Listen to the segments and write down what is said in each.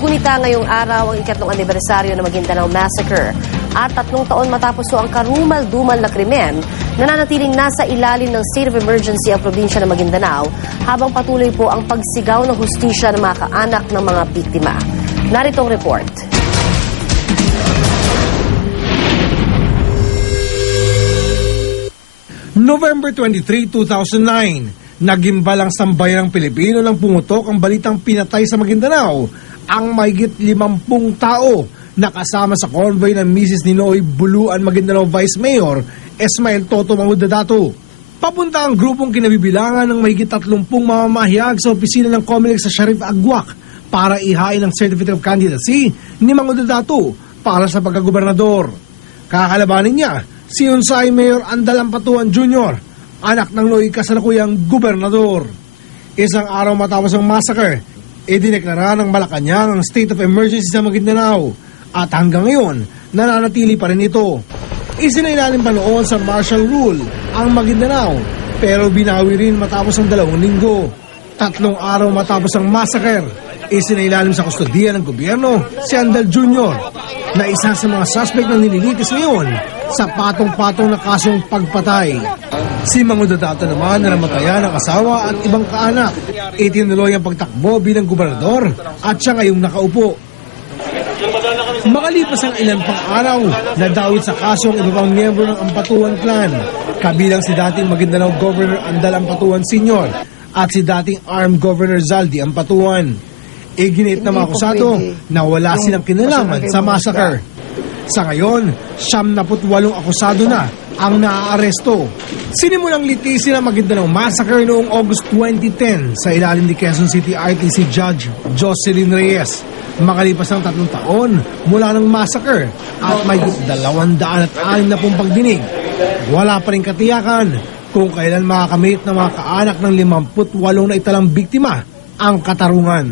Ginugunita ngayong araw ang ikatlong anibersaryo ng Maguindanao Massacre. At 3 taon matapos ang karumal-dumal na krimen, nananatiling nasa ilalim ng state of emergency ang probinsya ng Maguindanao habang patuloy po ang pagsigaw ng hustisya ng mga kaanak ng mga biktima. Narito ang report. November 23, 2009, nagimbalang sambayan ng Pilipino nang pumutok ang balitang pinatay sa Maguindanao ang mahigit 50 tao na kasama sa convoy ng Mrs. Ninoy Buluan Maguindanao Vice Mayor Esmael Toto Mangudadato. Papunta ang grupong kinabibilangan ng mahigit 30 mamamahayag sa opisina ng COMELEC sa Sharif Agwak para ihain ang Certificate of Candidacy ni Mangudadato para sa pagkagobernador. Kakalabanin niya si Unsay Mayor Andal Ampatuan Jr., anak ng Noy kasalukuyang gobernador. Isang araw matapos ang massacre, idineklara ng Malacanang ang state of emergency sa Maguindanao at hanggang ngayon, nananatili pa rin ito. Isinailalim pa noon sa martial rule ang Maguindanao pero binawi rin matapos ang 2 linggo. 3 araw matapos ang massacre, isinailalim sa kustodiya ng gobyerno si Andal Jr. na isa sa mga suspect na nililitis ngayon sa patong-patong na kasong pagpatay. Si Mangudadato naman na namatayan ng asawa at ibang kaanak. Itinuloy ang pagtakbo bilang gobernador at siya ngayong nakaupo. Makalipas ang ilan pang araw, nadawit sa kaso ang iba pang miyembro ng Ampatuan Clan, kabilang si dating Maguindanao Governor Andal Ampatuan Sr. at si dating Armed Governor Zaldi Ampatuan. Iginit na mga akusado na wala silang kinalaman sa massacre. Sa ngayon, 78 akusado na ang naaaresto. Sinimulang litisin ang Maguindanao Massacre noong August 2010 sa ilalim ni Quezon City RTC Judge Jocelyn Reyes. Makalipas ng 3 taon mula ng massacre at may 260 pagdinig, wala pa rin katiyakan kung kailan makakamit ng mga kaanak ng 58 na italang biktima ang katarungan.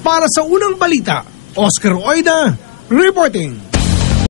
Para sa unang balita, Oscar Oida reporting.